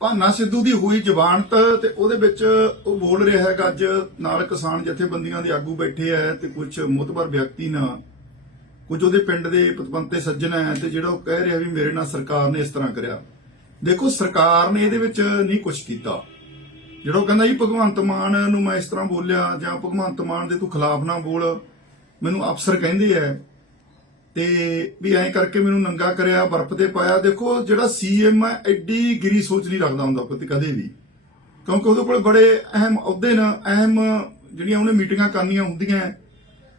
ਭਾਨਾ ਸਿੱਧੂ ਦੀ ਹੋਈ ਜ਼ਬਾਨਤ ਤੇ ਉਹਦੇ ਵਿੱਚ ਉਹ ਬੋਲ ਰਿਹਾ ਹੈ ਕਿ ਅੱਜ ਨਾਲ ਕਿਸਾਨ ਜਥੇਬੰਦੀਆਂ ਦੇ ਆਗੂ ਬੈਠੇ ਆ ਤੇ ਕੁਝ ਮੋਤਬਰ ਵਿਅਕਤੀ ਨਾ ਕੁਝ ਉਹਦੇ ਪਿੰਡ ਦੇ ਪਤਵੰਤੇ ਸੱਜਣ ਹੈ ਤੇ ਜਿਹੜਾ ਉਹ ਕਹਿ ਰਿਹਾ ਵੀ ਮੇਰੇ ਨਾਲ ਸਰਕਾਰ ਨੇ ਇਸ ਤਰ੍ਹਾਂ ਕਰਿਆ। ਦੇਖੋ, ਸਰਕਾਰ ਨੇ ਇਹਦੇ ਵਿੱਚ ਨਹੀਂ ਕੁਝ ਕੀਤਾ। ਜਿਹੜਾ ਉਹ ਕਹਿੰਦਾ ਜੀ, ਭਗਵੰਤ ਮਾਨ ਨੂੰ ਮੈਂ ਇਸ ਤਰ੍ਹਾਂ ਬੋਲਿਆ ਜਾਂ ਭਗਵੰਤ ਮਾਨ ਦੇ ਤੂੰ ਖਿਲਾਫ ਨਾ ਬੋਲ, ਮੈਨੂੰ ਅਫਸਰ ਕਹਿੰਦੇ ਐ ਤੇ ਵੀ ਐਂ ਕਰਕੇ ਮੈਨੂੰ ਨੰਗਾ ਕਰਿਆ, ਬਰਫ਼ ਤੇ ਪਾਇਆ। ਦੇਖੋ, ਜਿਹੜਾ ਸੀਐਮ ਹੈ ਐਡੀ ਗਿਰੀ ਸੋਚ ਨਹੀਂ ਰੱਖਦਾ ਹੁੰਦਾ ਕਦੇ ਕਦੇ ਵੀ। ਕਿਉਂਕਿ ਉਹਦੇ ਕੋਲ ਬੜੇ ਅਹਿਮ ਅਹੁਦੇ ਨੇ, ਅਹਿਮ ਜਿਹੜੀਆਂ ਉਹਨੇ ਮੀਟਿੰਗਾਂ ਕਰਨੀਆਂ ਹੁੰਦੀਆਂ।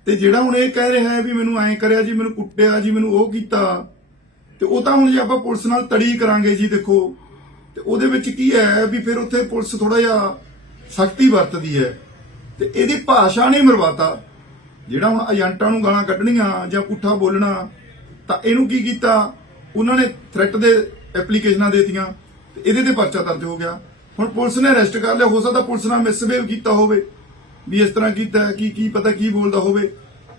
ਤੇ ਜਿਹੜਾ ਹੁਣ ਇਹ ਕਹਿ ਰਿਹਾ ਹੈ ਵੀ ਮੈਨੂੰ ਐਂ ਕਰਿਆ ਜੀ, ਮੈਨੂੰ ਕੁੱਟਿਆ ਜੀ, ਮੈਨੂੰ ਉਹ ਕੀਤਾ, ਤੇ ਉਹ ਤਾਂ ਹੁਣ ਜੇ ਆਪਾਂ ਪੁਲਿਸ ਨਾਲ ਤੜੀ ਕਰਾਂਗੇ ਜੀ, ਦੇਖੋ। ਤੇ ਉਹਦੇ ਵਿੱਚ ਕੀ ਹੈ ਵੀ ਫਿਰ ਉੱਥੇ ਪੁਲਿਸ ਥੋੜਾ ਜਿਹਾ ਸਖਤੀ ਵਰਤਦੀ ਹੈ। ਤੇ ਇਹਦੀ ਭਾਸ਼ਾ ਨਹੀਂ ਮਰਵਾਤਾ। ਜਿਹੜਾ ਹੁਣ ਏਜੰਟਾਂ ਨੂੰ ਗਾਲਾਂ ਕੱਢਣੀਆਂ ਜਾਂ ਪੁੱਠਾ ਬੋਲਣਾ, ਤਾਂ ਇਹਨੂੰ ਕੀ ਕੀਤਾ? ਉਹਨਾਂ ਨੇ ਥ੍ਰੈਟ ਦੇ ਐਪਲੀਕੇਸ਼ਨਾਂ ਦੇਤੀਆਂ, ਤੇ ਇਹਦੇ ਤੇ ਪਰਚਾ ਦਰਜ ਹੋ ਗਿਆ। ਹੁਣ ਪੁਲਿਸ ਨੇ ਅਰੈਸਟ ਕਰ ਲਿਆ, ਹੋ ਸਕਦਾ ਪੁਲਿਸ ਨਾਲ ਮਿਸਬਿਹੇਵ ਕੀਤਾ ਹੋਵੇ, ਵੀ ਇਸ ਤਰ੍ਹਾਂ ਕੀਤਾ, ਕੀ ਕੀ ਪਤਾ ਕੀ ਬੋਲਦਾ ਹੋਵੇ।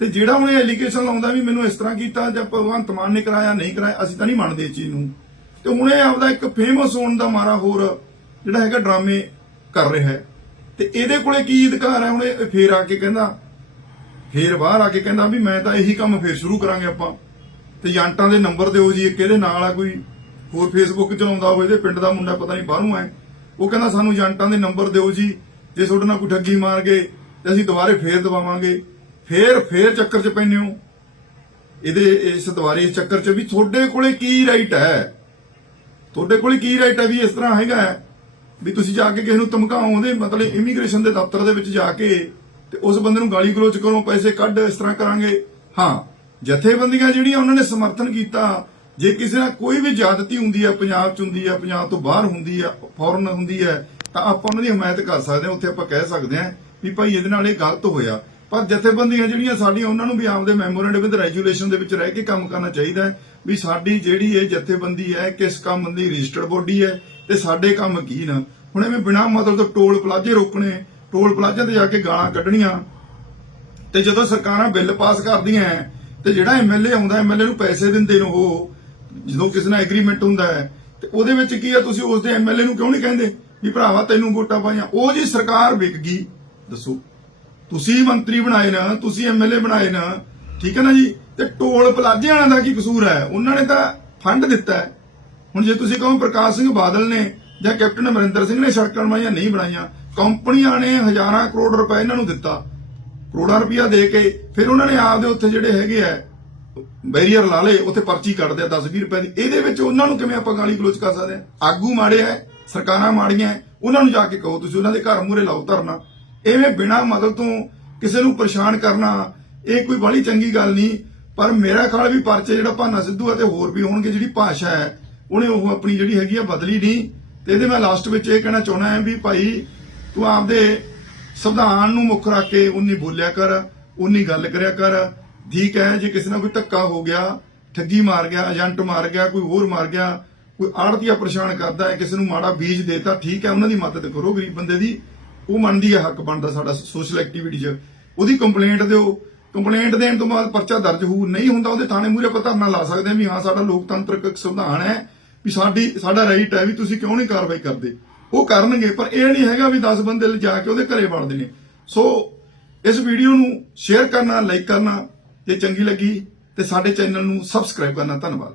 ਤੇ ਜਿਹੜਾ ਹੁਣ ਇਹ ਐਲੀਗੇਸ਼ਨ ਲਾਉਂਦਾ ਵੀ ਮੈਨੂੰ ਇਸ ਤਰ੍ਹਾਂ ਕੀਤਾ, ਜਾਂ ਭਗਵੰਤ ਮਾਨ ਨੇ ਕਰਾਇਆ, ਨਹੀਂ ਕਰਾਇਆ, ਅਸੀਂ ਤਾਂ ਨਹੀਂ ਮੰਨਦੇ ਇਸ ਚੀਜ਼ ਨੂੰ। ਤੇ ਹੁਣ ਇਹ ਆਪਦਾ ਇੱਕ ਫੇਮਸ ਹੋਣ ਦਾ ਮਾਰਾ ਹੋਰ, ਜਿਹੜਾ ਹੈਗਾ ਡਰਾਮੇ ਕਰ ਰਿਹਾ ਹੈ। ਤੇ ਇਹਦੇ ਕੋਲੇ ਕੀ ਅਧਿਕਾਰ ਹੈ? ਹੁਣ ਇਹ ਫੇਰ ਆ ਕੇ ਕਹਿੰਦਾ ਫੇਰ ਬਾਹਰ ਆ ਕੇ ਕਹਿੰਦਾ ਵੀ ਮੈਂ ਤਾਂ ਇਹੀ ਕੰਮ ਫੇਰ ਸ਼ੁਰੂ ਕਰਾਂਗੇ ਆਪਾਂ। ਤੇ ਏਜੰਟਾਂ ਦੇ ਨੰਬਰ ਦਿਓ ਜੀ, ਇੱਕ ਨਾਲ ਆ ਕੋਈ, ਹੋਰ ਫੇਸਬੁੱਕ ਚਲਾਉਂਦਾ ਹੋਵੇ, ਇਹਦੇ ਪਿੰਡ ਦਾ ਮੁੰਡਾ ਪਤਾ ਨਹੀਂ ਬਾਹਰੋਂ ਹੈ ਉਹ ਕਹਿੰਦਾ ਸਾਨੂੰ ਏਜੰਟਾਂ ਦੇ ਨੰਬਰ ਦਿਓ ਜੀ, ਜੇ ਤੁਹਾਡੇ ਨਾਲ ਕੋਈ ਠੱਗੀ ਮਾਰ ਗਏ, ਤੇ ਅਸੀਂ ਦੁਬਾਰੇ ਫੇਰ ਦਵਾਵਾਂਗੇ। ਫੇਰ ਫੇਰ ਚੱਕਰ 'ਚ ਪੈਂਦੇ ਹੋ। ਇਹਦੇ, ਇਸ ਦੁਬਾਰੇ ਇਸ ਚੱਕਰ 'ਚ ਵੀ ਤੁਹਾਡੇ ਕੋਲੇ ਕੀ ਰਾਈਟ ਹੈ? ਤੁਹਾਡੇ ਕੋਲ ਕੀ ਰਾਈਟ ਹੈ ਵੀ ਇਸ ਤਰ੍ਹਾਂ ਹੈਗਾ ਵੀ ਤੁਸੀਂ ਜਾ ਕੇ ਕਿਸੇ ਨੂੰ ਧਮਕਾਓ ਧਮਕਾਓਗੇ, ਮਤਲਬ ਇਮੀਗ੍ਰੇਸ਼ਨ ਦੇ ਦਫ਼ਤਰ ਦੇ ਵਿੱਚ ਜਾ ਕੇ ਤੇ ਉਸ ਬੰਦੇ ਨੂੰ ਗਾਲੀ ਗਲੋਚ ਕਰੋ, ਪੈਸੇ ਕੱਢ, ਇਸ ਤਰ੍ਹਾਂ ਕਰਾਂਗੇ। ਹਾਂ, ਜਥੇਬੰਦੀਆਂ ਜਿਹੜੀਆਂ ਉਹਨਾਂ ਨੇ ਸਮਰਥਨ ਕੀਤਾ, ਜੇ ਕਿਸੇ ਨਾਲ ਕੋਈ ਵੀ ਜ਼ਿਆਦਤੀ ਹੁੰਦੀ ਹੈ ਪੰਜਾਬ 'ਚ ਹੁੰਦੀ ਹੈ ਪੰਜਾਬ ਤੋਂ ਬਾਹਰ ਹੁੰਦੀ ਹੈ ਫੌਰਨ ਹੁੰਦੀ ਹੈ ਤਾਂ ਆਪਾਂ ਉਹਨਾਂ ਦੀ ਹਮਾਇਤ ਕਰ ਸਕਦੇ ਹਾਂ, ਉੱਥੇ ਆਪਾਂ ਕਹਿ ਸਕਦੇ ਹਾਂ ਵੀ ਭਾਈ ਇਹਦੇ ਨਾਲ ਇਹ ਗਲਤ ਹੋਇਆ। ਪਰ ਜਥੇਬੰਦੀਆਂ ਜਿਹੜੀਆਂ ਸਾਡੀਆਂ, ਉਹਨਾਂ ਨੂੰ ਵੀ ਆਪਦੇ ਮੈਮੋਰੈਂਡ ਵਿਦ ਰੈਜੂਲੇਸ਼ਨ ਦੇ ਵਿੱਚ ਰਹਿ ਕੇ ਕੰਮ ਕਰਨਾ ਚਾਹੀਦਾ ਹੈ ਵੀ ਸਾਡੀ ਜਿਹੜੀ ਇਹ ਜਥੇਬੰਦੀ ਹੈ, ਕਿਸ ਕੰਮ ਦੀ ਰਜਿਸਟਰਡ ਬੋਡੀ ਹੈ ਤੇ ਸਾਡੇ ਕੰਮ ਕੀ ਨਾ। ਹੁਣ ਐਵੇਂ ਬਿਨਾਂ ਮਤਲਬ ਤੋਂ ਟੋਲ ਪਲਾਜ਼ੇ ਰੋਕਣੇ ਟੋਲ ਪਲਾਜ਼ੇ ਤੇ ਜਾ ਕੇ ਗਾਲਾਂ ਕੱਢਣੀਆਂ। ਤੇ ਜਦੋਂ ਸਰਕਾਰਾਂ ਬਿੱਲ ਪਾਸ ਕਰਦੀਆਂ ਹੈ, ਤੇ ਜਿਹੜਾ ਐਮਐਲਏ ਆਉਂਦਾ ਐਮਐਲਏ ਨੂੰ ਪੈਸੇ ਦਿੰਦੇ ਨੇ ਉਹ ਜਦੋਂ ਕਿਸੇ ਨਾਲ ਐਗਰੀਮੈਂਟ ਹੁੰਦਾ ਹੈ ਤੇ ਉਹਦੇ ਵਿੱਚ ਕੀ ਹੈ ਤੁਸੀਂ ਉਸ ਦੇ ਐਮਐਲਏ ਨੂੰ ਕਿਉਂ ਨਹੀਂ ਕਹਿੰਦੇ? ਵੀ ਭਰਾਵਾ ਤੈਨੂੰ ਵੋਟਾਂ ਪਾਈਆਂ। ਉਹ ਜੀ ਸਰਕਾਰ ਵਿਕ ਗਈ। ਦੱਸੋ। ਤੁਸੀਂ ਮੰਤਰੀ ਬਣਾਏ ਨਾ ਤੁਸੀਂ ਐਮਐਲਏ ਬਣਾਏ ਨਾ ਠੀਕ ਹੈ ਨਾ ਜੀ? ਤੇ ਟੋਲ ਪਲਾਜ਼ੇ ਵਾਲਿਆਂ ਦਾ ਕੀ ਕਸੂਰ ਹੈ ਉਹਨਾਂ ਨੇ ਤਾਂ ਫੰਡ ਦਿੱਤਾ ਹੈ ਹੁਣ ਜੇ ਤੁਸੀਂ ਕਹੋ ਪ੍ਰਕਾਸ਼ ਸਿੰਘ ਬਾਦਲ ਨੇ ਜਾਂ ਕੈਪਟਨ ਅਮਰਿੰਦਰ ਸਿੰਘ ਨੇ ਸੜਕਾਂ ਬਣਾਈਆਂ ਨਹੀਂ ਬਣਾਈਆਂ ਕੰਪਨੀਆਂ ਨੇ ਹਜ਼ਾਰਾਂ ਕਰੋੜ ਰੁਪਏ ਇਹਨਾਂ ਨੂੰ ਦਿੱਤਾ, ਕਰੋੜਾਂ ਰੁਪਇਆ ਦੇ ਕੇ, ਫਿਰ ਉਹਨਾਂ ਨੇ ਆਪਦੇ ਉੱਥੇ ਜਿਹੜੇ ਹੈਗੇ ਆ, ਬੈਰੀਅਰ ਲਾ ਲਏ, ਉੱਥੇ ਪਰਚੀ ਕੱਢਦੇ ਆ 10 20 ਰੁਪਏ ਦੀ। ਇਹਦੇ ਵਿੱਚ ਉਹਨਾਂ ਨੂੰ ਕਿਵੇਂ ਆਪਾਂ ਗਾਲੀ ਗਲੋਚ ਕਰ ਸਕਦੇ ਆ? ਆਗੂ ਮਾੜੇ ਆ, ਸਰਕਾਰਾਂ ਮਾੜੀਆਂ ਉਹਨਾਂ ਨੂੰ ਜਾ ਕੇ ਕਹੋ, ਤੁਸੀਂ ਉਹਨਾਂ ਦੇ ਘਰ ਮੂਹਰੇ ਲਾਓ ਧਰਨਾ। ਐਵੇਂ ਬਿਨਾਂ ਮਦਦ ਤੋਂ ਕਿਸੇ ਨੂੰ ਪਰੇਸ਼ਾਨ ਕਰਨਾ, ਇਹ ਕੋਈ ਬੜੀ ਚੰਗੀ ਗੱਲ ਨਹੀਂ, ਪਰ ਮੇਰਾ ਖਿਆਲ ਵੀ ਪਰਚੇ ਜਿਹੜਾ ਭਾਨਾ ਸਿੱਧੂ ਅਤੇ ਹੋਰ ਵੀ ਹੋਣਗੇ, ਜਿਹੜੀ ਭਾਸ਼ਾ ਹੈ ਉਹਨੇ ਉਹ ਆਪਣੀ ਜਿਹੜੀ ਹੈਗੀ ਆ ਬਦਲੀ ਨਹੀਂ। ਤੇ ਇਹਦੇ ਮੈਂ ਲਾਸਟ ਵਿੱਚ ਇਹ ਕਹਿਣਾ ਚਾਹੁੰਦਾ ਹਾਂ ਵੀ ਭਾਈ ਤੂੰ ਆਪਦੇ ਸੰਵਿਧਾਨ ਨੂੰ ਮੁੱਖ ਰੱਖ ਕੇ ਉਨੀ ਬੋਲਿਆ ਕਰ, ਉਨੀ ਗੱਲ ਕਰਿਆ ਕਰ। ਠੀਕ ਹੈ ਜੇ ਕਿਸੇ ਨਾਲ ਕੋਈ ਧੱਕਾ ਹੋ ਗਿਆ, ਠੱਗੀ ਮਾਰ ਗਿਆ, ਏਜੰਟ ਮਾਰ ਗਿਆ, ਕੋਈ ਹੋਰ ਮਾਰ ਗਿਆ, ਕੋਈ ਆੜਤੀਆ ਪਰੇਸ਼ਾਨ ਕਰਦਾ ਹੈ, ਕਿਸੇ ਨੂੰ ਮਾੜਾ ਬੀਜ ਦੇਤਾ, ਠੀਕ ਹੈ, ਉਹਨਾਂ ਦੀ ਮਦਦ ਕਰੋ ਗਰੀਬ ਬੰਦੇ ਦੀ। ਉਹ ਮੰਨਦੀ ਹੈ ਹੱਕ ਬਣਦਾ ਸਾਡਾ ਸੋਸ਼ਲ ਐਕਟੀਵਿਟੀ 'ਚ। ਉਹਦੀ ਕੰਪਲੇਂਟ ਦਿਓ। ਕੰਪਲੇਂਟ ਦੇਣ ਤੋਂ ਬਾਅਦ ਪਰਚਾ ਦਰਜ ਹੋਊ, ਨਹੀਂ ਹੁੰਦਾ ਉਹਦੇ ਥਾਣੇ ਮੂਹਰੇ ਆਪਾਂ ਧਰਨਾ ਲਾ ਸਕਦੇ ਹਾਂ ਵੀ ਹਾਂ, ਸਾਡਾ ਲੋਕਤੰਤਰਕ ਸੰਵਿਧਾਨ ਹੈ ਵੀ ਸਾਡੀ, ਸਾਡਾ ਰਾਈਟ ਹੈ ਵੀ ਤੁਸੀਂ ਕਿਉਂ ਨਹੀਂ ਕਾਰਵਾਈ ਕਰਦੇ? ਉਹ ਕਰਨਗੇ, ਪਰ ਇਹ ਨਹੀਂ ਹੈਗਾ ਵੀ 10 ਬੰਦੇ ਲਿਜਾ ਕੇ ਉਹਦੇ ਘਰੇ ਵੜਦੇ ਨੇ ਸੋ ਇਸ ਵੀਡੀਓ ਨੂੰ ਸ਼ੇਅਰ ਕਰਨਾ ਲਾਈਕ ਕਰਨਾ, ਜੇ ਚੰਗੀ ਲੱਗੀ, ਤੇ ਸਾਡੇ ਚੈਨਲ ਨੂੰ ਸਬਸਕ੍ਰਾਈਬ ਕਰਨਾ। ਧੰਨਵਾਦ।